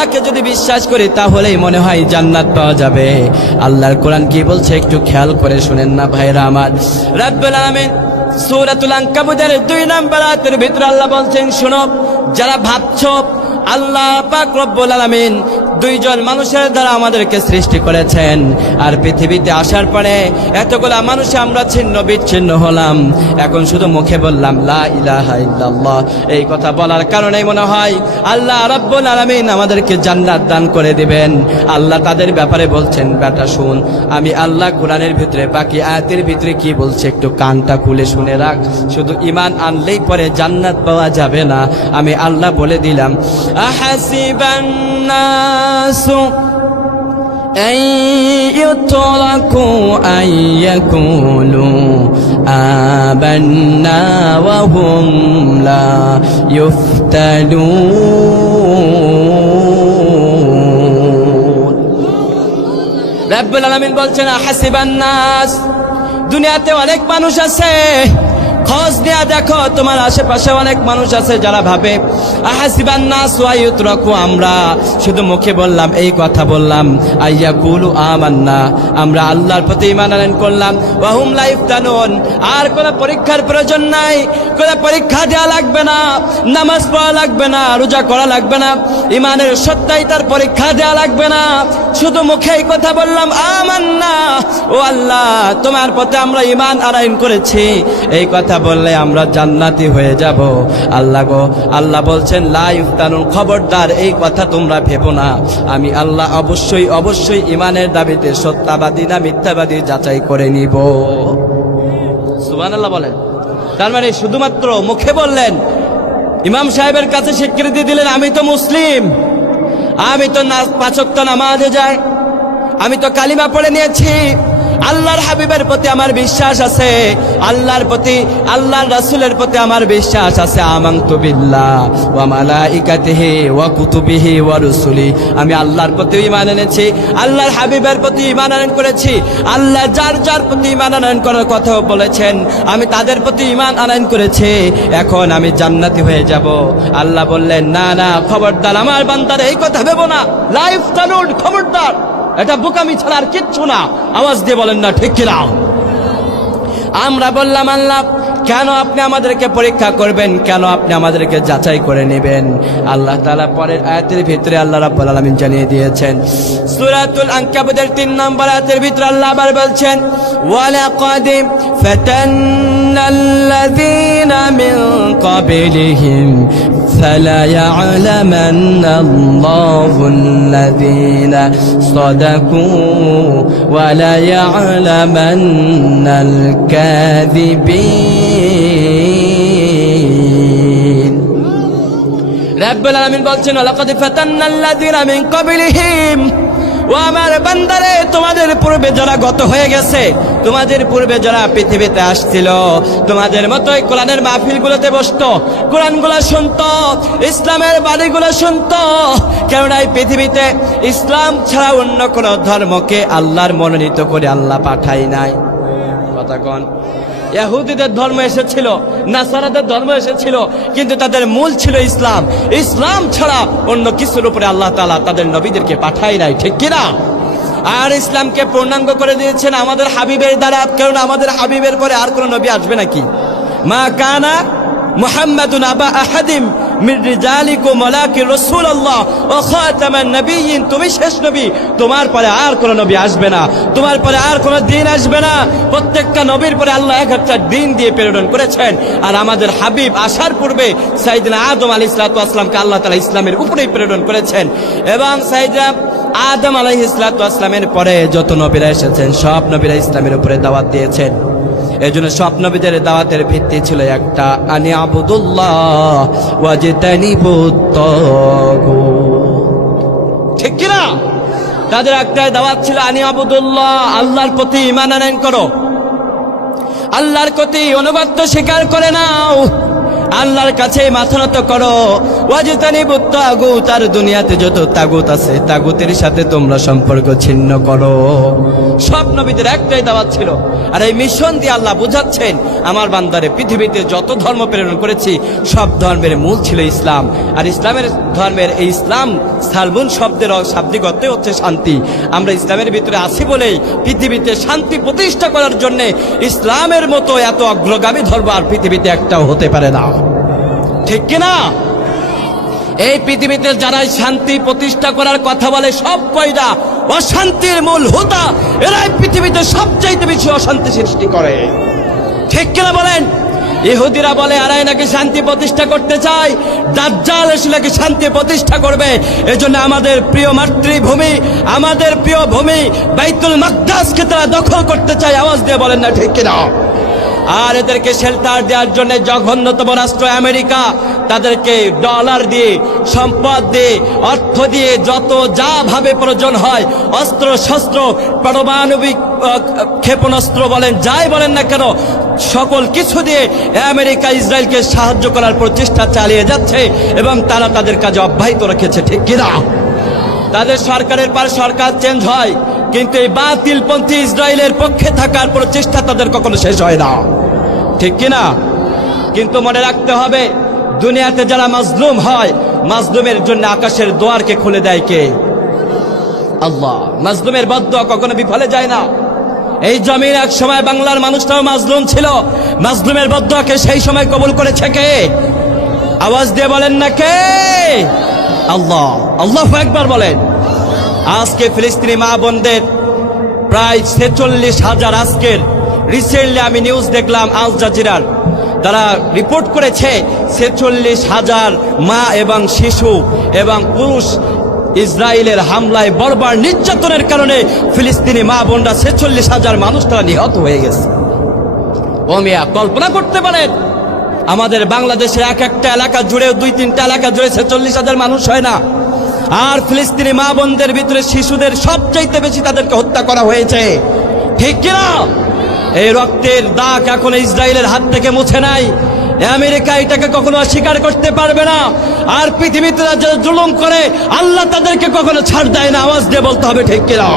আল্লাহকে যদি বিশ্বাস করি তাহলেই মনে হয় জান্নাত পাওয়া যাবে। আল্লাহর কোরআন কি বলছে একটু খেয়াল করে শুনেন না ভাইরা আমার। রব্বুল আলামিন সূরাতুল আনকাবুতের 2 নম্বর আয়াতের ভিতরে আল্লাহ বলছেন, শোনো যারা ভাবছো আল্লাহ পাক রব্বুল আলামিন দুইজন মানুষের দ্বারা আমাদেরকে সৃষ্টি করেছেন, আর পৃথিবীতে আসার পরে এতগুলা মানুষে আমরা ছিন্ন বিচ্ছিন্ন হলাম, এখন শুধু মুখে বললাম লা ইলাহা ইল্লাল্লাহ। এই কথা বলার কারণেই মনে হয় আল্লাহ রাব্বুল আলামিন আমাদেরকে জান্নাত দান করে দিবেন। আল্লাহ তাদের ব্যাপারে বলছেন, বেটা শুন, আমি আল্লাহ কোরআনের ভিতরে বাকি আয়াতের ভিতরে কি বলছে একটু কানটা খুলে শুনে রাখ। শুধু ঈমান আনলেই পরে জান্নাত পাওয়া যাবে না, আমি আল্লাহ বলে দিলাম, আহাসিবান নাসু أن يتركوا أن يقولوا آمنا وهم لا يفتنون। রব্বুল আলামিন বলছেন আহাসিবান নাস, দুনিয়াতে অনেক মানুষ আছে, খোঁজ নিয়ে দেখো তোমার আশেপাশে অনেক মানুষ আছে যারা ভাবে আহাসিবান নাস ওয়া ইউতরাকু, আমরা শুধু মুখে বললাম এই কথা বললাম, আইয়াকুলু আমান্না, আমরা আল্লাহর প্রতি ঈমান আনয়ন করলাম, ওয়া হুম লা ইফতানুন, আর কোনো পরীক্ষার প্রয়োজন নাই, কোনো পরীক্ষা দেওয়া লাগবে না, নামাজ পড়া লাগবে না, রোজা করা লাগবে না, ঈমানের সত্যতার পরীক্ষা দেওয়া লাগবে না, শুধু মুখে এই কথা বললাম আমান্না, ও আল্লাহ তোমার পথে আমরা ঈমান আনয়ন করেছি, এই কথা বললে আমরা জান্নাতি হয়ে যাব। আল্লাহ গো, আল্লাহ বলছেন লা ইফতানুন, খবরদার এই কথা তোমরা ভেবো না, আমি আল্লাহ অবশ্যই অবশ্যই ঈমানের দাবিতে সত্যবাদী না মিথ্যাবাদী যাচাই করে নিব। সুবহানাল্লাহ বলেন। তার মানে শুধুমাত্র মুখে বললেন, ইমাম সাহেবের কাছে স্বীকৃতি দিলেন আমি তো মুসলিম, আমি তো 5 ওয়াক্ত নামাজে যাই, আমি তো কালিমা পড়ে নিয়েছি, আল্লাহর হাবিবের প্রতি আমার বিশ্বাস আছে, আল্লাহর প্রতি আল্লাহর রাসূলের প্রতি আমার বিশ্বাস আছে, আমানতু বিল্লাহ ওয়া মালাইকাতিহি ওয়া কুতুবিহি ওয়া রুসুলি, আমি আল্লাহর প্রতি ঈমান এনেছি, আল্লাহর হাবিবের প্রতি ঈমান আনয়ন করেছি, আল্লাহ যার যার প্রতি ঈমান আনয়ন করার কথা বলেছেন আমি তাদের প্রতি ঈমান আনয়ন করেছি, এখন আমি জান্নাতি হয়ে যাব। আল্লাহ বললেন না না, খবরদার আমার বান্দার এই কথা ভেবো না, লা ইফতানুন, খবরদার এটা বোকামি ছাড়া আর কিচ্ছু না। আওয়াজ দিয়ে বলেন না ঠিক কিনা। আমরা বললাম আল্লাহ কেন আপনি আমাদেরকে পরীক্ষা করবেন, কেন আপনি আমাদেরকে যাচাই করে নেবেন? আল্লাহ তাআলা পরের আয়াতের ভিতরে আল্লাহ রাব্বুল আলামিন জানিয়ে দিয়েছেন, সূরাতুল আনকাবুতের 3 নম্বর আয়াতের ভিতরে আল্লাহ আবার বলছেন, ওয়ালাকাদ ফাতান্নাল্লাযীনা মিন ক্বাবলিহিম ফালায়া'লামান্নাল্লাহুল্লাযীনা সাদাকু ওয়া লায়া'লামান্নাল কাযিবিন। রব্বুল আলামিন বলছেন, ওয়ালাকাদ ফাতান্নাল্লাযীনা মিন ক্বাবলিহিম, ও আমার বান্দারে তোমাদের পূর্বে যারা গত হয়ে গেছে, তোমাদের পূর্বে যারা পৃথিবীতে আসছিল, তোমাদের মতোই কোরআনের মাহফিলগুলোতে বসতো, কোরআনগুলো শুনতো, ইসলামের বাণীগুলো শুনতো, কেননা এই পৃথিবীতে ইসলাম ছাড়া অন্য কোন ধর্মকে আল্লাহর মনোনীত করে আল্লাহ পাঠাই নাই। কথা কোন? ইহুদিদের ধর্ম এসেছিল, নাসারাদের ধর্ম এসেছিল, কিন্তু তাদের মূল ছিল ইসলাম। ইসলাম ছাড়া অন্য কিছুর উপরে আল্লাহ তাআলা তাদের নবীদেরকে পাঠাই নাই, ঠিক কিনা? আর ইসলামকে পূর্ণাঙ্গ করে দিয়েছেন আমাদের হাবিবের দ্বারা, কারণ আমাদের হাবিবের পরে আর কোন নবী আসবে নাকি? মা কানা মুহাম্মাদুন আবা আহাদিম মির রিজালিকুম ওয়ালাকিন রাসূলুল্লাহ ওয়া খাতামান নবিয়্যিন, তুমি শেষ নবী, তোমার পরে আর কোন নবী আসবে না, তোমার পরে আর কোন দিন আসবে না। প্রত্যেকটা নবীর পরে আল্লাহ একটা দিন দিয়ে প্রেরণ করেছেন, আর আমাদের হাবিব আসার পূর্বে সাইয়েদনা আদম আলাইহিস সালাতু ওয়াস সালামকে আল্লাহ তাআলা ইসলামের উপরেই প্রেরণ করেছেন, এবং সাইয়েদনা আদম আলাইহিস সালাতু ওয়াস সালামের পরে যত নবীরা এসেছেন সব নবীরা ইসলামের উপরে দাওয়াত দিয়েছেন। এজন্য সব নবীদের দাওয়াতের ভিত্তি ছিল একটা, আনি আবুদুল্লাহ ওয়াজতানিবুত তাগুত, ঠিক কি না? তাদের একটাই দাওয়াত ছিল, আনি আবুদুল্লাহ, আল্লাহর প্রতি ঈমান আনয়ন করো, আল্লাহর প্রতি অনুগত্য স্বীকার করে নাও, আল্লাহর কাছে মাথা নত করো। ওয়াজতানিবুত তাগুত, আর দুনিয়াতে যত তাগুত আছে তাগুতের সাথে তোমরা সম্পর্ক ছিন্ন করো। সব নবীদের একটাই দাওয়াত ছিল, আর এই মিশন দিয়ে আল্লাহ বুঝাচ্ছেন আমার বান্দারে পৃথিবীতে যত ধর্ম প্রেরণ করেছি সব ধর্মের মূল ছিল ইসলাম। আর ইসলামের ধর্মের এই ইসলাম সালবুন শব্দের শাব্দিক অর্থ হচ্ছে শান্তি। আমরা ইসলামের ভিতরে আছি বলেই পৃথিবীতে শান্তি প্রতিষ্ঠা করার জন্য ইসলামের মতো এত অগ্রগামী ধর্ম আর পৃথিবীতে একটাও হতে পারে না, ঠিক কিনা? এই পৃথিবীতে যারা শান্তি প্রতিষ্ঠা করার কথা বলে সব কয়টা অশান্তির মূল হোতা, এরাই পৃথিবীতে সবচাইতে বেশি অশান্তি সৃষ্টি করে, ঠিক কিনা বলেন? ইহুদিরা বলে এরাই নাকি শান্তি প্রতিষ্ঠা করতে চায়, দাজ্জাল এসে নাকি শান্তি প্রতিষ্ঠা করবে। এজন্য আমাদের প্রিয় মাতৃভূমি, আমাদের প্রিয় ভূমি বাইতুল মাকদাসকে তারা দখল করতে চায়। আওয়াজ দিয়ে বলেন না ঠিক কিনা? আর এদেরকে শেল্টার দেওয়ার জন্য জঘন্যতম রাষ্ট্র আমেরিকা তাদেরকে ডলার দিয়ে, সম্পদ দিয়ে, অর্থ দিয়ে যত যা ভাবে প্রয়োজন হয়, অস্ত্র শস্ত্র, পারমাণবিক ক্ষেপণাস্ত্র বলেন, যাই বলেন না কেন, সকল কিছু দিয়ে আমেরিকা ইসরায়েলকে সাহায্য করার প্রচেষ্টা চালিয়ে যাচ্ছে এবং তারা তাদের কাজে অব্যাহত রেখেছে, ঠিক কিনা? তাদের সরকারের পর সরকার চেঞ্জ হয়, কিন্তু এই বাতিলপন্থী ইসরায়েলের পক্ষে থাকার প্রচেষ্টা তাদের কখনো শেষ হয় না, ঠিক কিনা? কিন্তু মনে রাখতে হবে, দুনিয়াতে যারা মাজলুম হয়, মাজলুমের জন্য আকাশের দুয়ারকে খুলে দেয় কে? আল্লাহ। মাজলুমের বদদুয়া কখনো বিফলে যায় না। এই জমিন এক সময় বাংলার মানুষটাও মাজলুম ছিল, মাজলুমের বদদুয়াকে সেই সময় কবুল করেছে কে? আওয়াজ দিয়ে বলেন না কে? আল্লাহ। আল্লাহু আকবার বলেন। আজকে ফিলিস্তিনি মা বোনদের প্রায় 46,000, আজকের রিসেন্টলি আমি নিউজ দেখলাম আল জাজিরার, তারা রিপোর্ট করেছে 46,000 মা এবং শিশু এবং পুরুষ ইসরায়েলের হামলায় বর্বর নির্যাতনের কারণে ফিলিস্তিনি মা বোনরা 46,000 মানুষ তারা নিহত হয়ে গেছে। ও মিয়া, কল্পনা করতে পারেন আমাদের বাংলাদেশের এক একটা এলাকা জুড়ে, 2-3টা এলাকা জুড়ে 46,000 মানুষ হয় না? আর ফিলিস্তিনি মা বোনদের ভিতরে শিশুদের সবচাইতে বেশি তাদেরকে হত্যা করা হয়েছে, ঠিক কিনা? এই রক্তের দাগ এখন ইসরায়েলের হাত থেকে মুছে নাই। আমেরিকা এটাকে কখনো অস্বীকার করতে পারবে না। আর পৃথিবীতে যারা জুলুম করে আল্লাহ তাদেরকে কখনো ছাড় দেয় না। আওয়াজ দিয়ে বলতে হবে ঠিক কিনা?